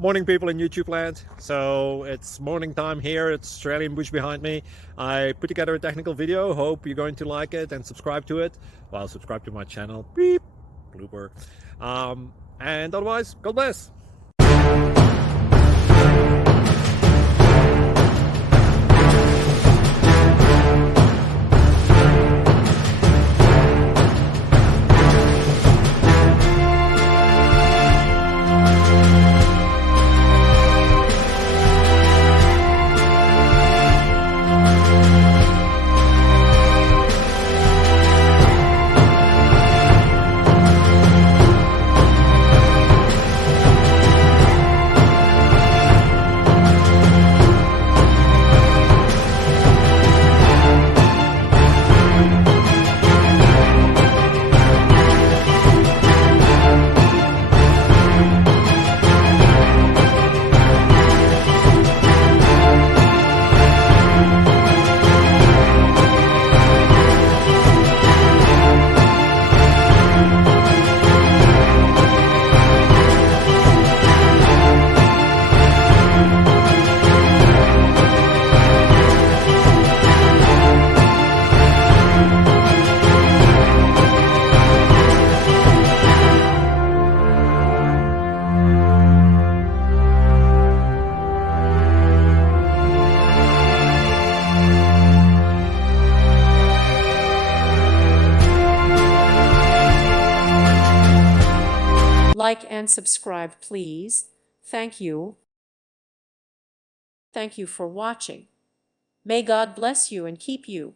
Morning, people in YouTube land. So it's morning time here. It's Australian bush behind me. I put together a technical video. Hope you're going to like it and subscribe to it. Well, subscribe to my channel. Beep, blooper. And otherwise, God bless. Like and subscribe, please. Thank you. Thank you for watching. May God bless you and keep you.